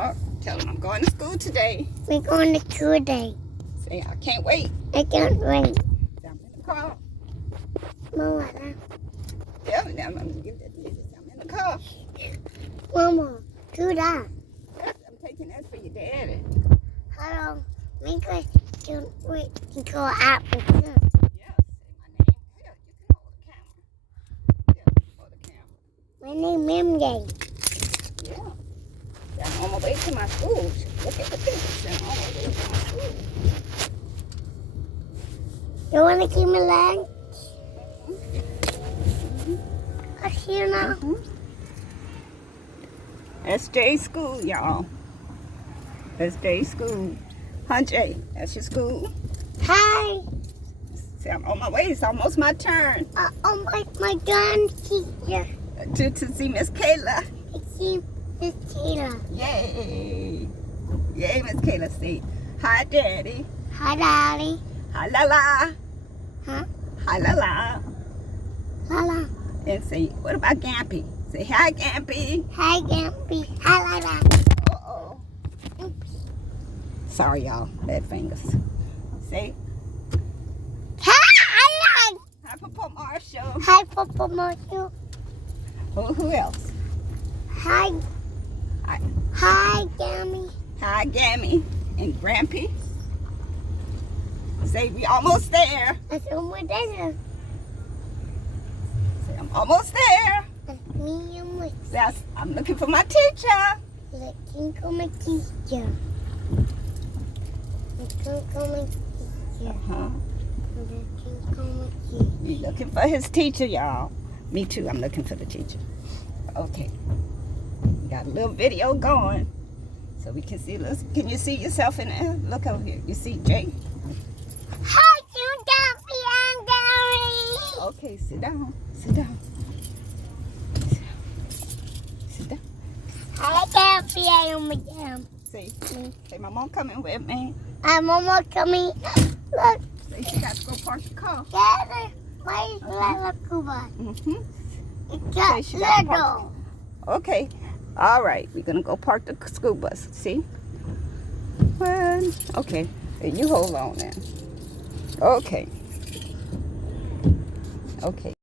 Oh, tell them I'm going to school today. We're going to school today. Say, I can't wait. I can't wait. Say, I'm in the car. Mama, Yeah, I'm going to give that to you. I'm in the car. Mama, do that. Yes, I'm taking that for your daddy. Hello. We could wait to go out for school. Yeah, say my name. Yeah, you can hold the camera. Yeah, hold the camera. My name is MJ. Yeah. I'm on my way to my school. Look at the picture. I'm on my way to my school. You want to keep me leg? I see you now. That's Jay's school, y'all. That's Jay's school. Huh, Jay? That's your school? Hi. See, I'm on my way. It's almost my turn. Oh my gun teacher. To see Miss Kayla. I see Miss Taylor. Yay. Yay, Miss Kayla. Say, hi, Daddy. Hi, Daddy. Hi, la la. Huh? Hi, la la. Lala. And say, what about Gampy? Say, hi, Gampy. Hi, Gampy. Hi, Lala. Uh-oh. Oops. Sorry, y'all. Bad fingers. Say, Hi, hi, Papa Marshall. Hi, Papa Marshall. Who else? Hi. Hi. Hi, Gammy. Hi, Gammy. And Grampy. Say, we almost there. That's almost there. Say, I'm almost there. That's me and my I'm looking for my teacher. looking for my teacher. Looking for my teacher. Uh-huh. Looking for my teacher. You looking for his teacher, y'all. Me too, I'm looking for the teacher. Okay. We got a little video going. So we can see, can you see yourself in there? Look over here. You see Jay? Hi, you Gampy and Gary. Okay, sit down. Sit down. Sit down. Hi, Gampy and Madam. Say, my mom coming with me. Mama coming. Look, Say she got to go park the car. Daddy. Why is Lala Cuba? Mm-hmm. It's Say she got to little. park. Okay. All right. We're going to go park the school bus. See? Well, okay. And you hold on now. Okay. Okay.